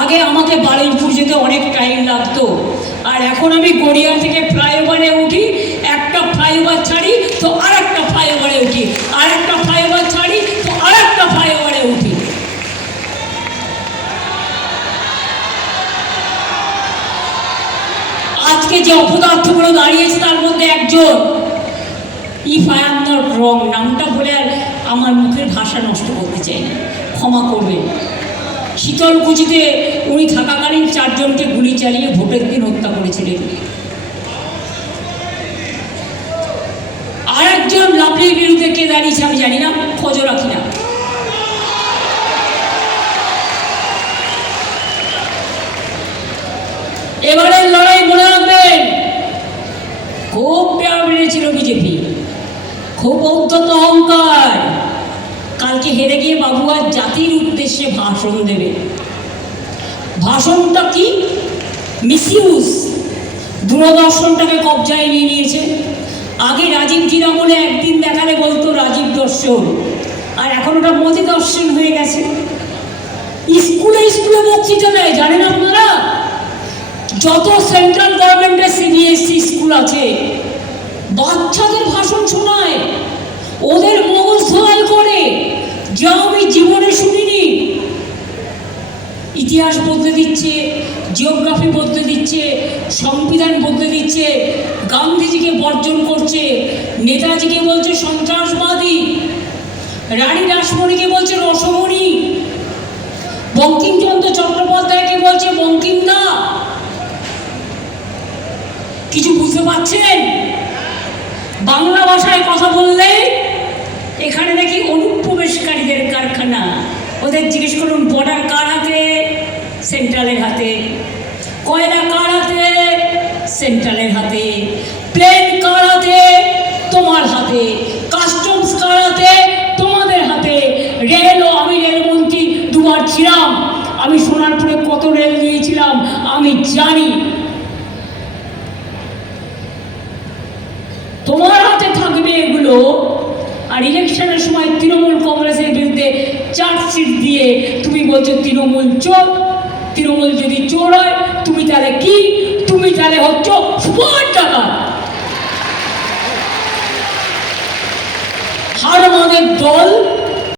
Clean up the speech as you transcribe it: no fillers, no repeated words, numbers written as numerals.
আগে আমাকে বারুইপুর যেতে অনেক টাইম লাগতো, আর এখন আমি গড়িয়া থেকে ফ্লাইওভারে উঠি, একটা ফ্লাইওভার ছাড়ি তো আর একটা ফ্লাইওভারে উঠি, আর একটা ফ্লাইওভার ছাড়ি তো আর একটা ফ্লাইওভারে উঠি। আজকে যে অপদার্থগুলো দাঁড়িয়েছে তার মধ্যে একজন, if I am not wrong, নামটা বলে আর আমার মুখের ভাষা নষ্ট করতে চাই না, ক্ষমা করবেন। শীতলকুচিতে উনি থাকাকালীন 4 জনকে গুলি চালিয়ে ভোটের দিন হত্যা করেছিলেন। আর একজন লাভলির বিরুদ্ধে কে দাঁড়িয়েছে আমি জানি না, খোঁজও রাখি না। এবারের লড়াই মনে রাখবেন, খুব পেয়ার বেড়েছিল বিজেপি, খুব অত্যন্ত অহংকার। কালকে হেরে গিয়ে বাবু আর জাতির উদ্দেশ্যে ভাষণ দেবে। ভাষণটা কি? মিসইউজ, দূরদর্শনটাকে কবজায় নিয়ে নিয়েছে। আগে রাজীবজির আমলে একদিন দেখালে বলতো রাজীব দর্শন, আর এখন ওটা মোদি দর্শন হয়ে গেছে। স্কুলে স্কুলে বক্তৃতা দেয়, জানেন আপনারা? যত সেন্ট্রাল গভর্নমেন্টের সিবিএসসি স্কুল আছে, বাচ্চাদের ভাষণ শোনায়, ওদের মগজ ধোলাই করে, যা আমি জীবনে শুনিনি। ইতিহাস বদলে দিচ্ছে, জিওগ্রাফি বদলে দিচ্ছে, সংবিধান বদলে দিচ্ছে, গান্ধীজিকে বর্জন করছে, নেতাজিকে বলছে সন্ত্রাসবাদী, রানী রাসমণিকে বলছে রসমণি, বঙ্কিমচন্দ্র চট্টোপাধ্যায়কে বলছে বঙ্কিমদা। কিছু বুঝতে পারছেন? বাংলা ভাষায় কথা বললে এখানে নাকি অনুপ্রবেশকারীদের কারখানা। ওদের জিজ্ঞেস করুন বর্ডার কার হাতে? সেন্ট্রালের হাতে। কয়লা কার হাতে? সেন্ট্রালের হাতে। প্লেন কার হাতে? তোমার হাতে। কাস্টমস কার হাতে? তোমাদের হাতে। রেলও আমি রেলমন্ত্রী 2 বার ছিলাম, আমি সোনারপুরে কত রেল নিয়েছিলাম আমি জানি। তোমার হাতে থাকবে এগুলো। আর ইলেকশনের সময় তৃণমূল কংগ্রেসের বিরুদ্ধে চার্জশিট দিয়ে তুমি বলছো তৃণমূল চোর। তৃণমূল যদি চোর হয় তুমি তাহলে কি? তুমি তাহলে হচ্ছ সুপার টাকা। হার আমাদের দল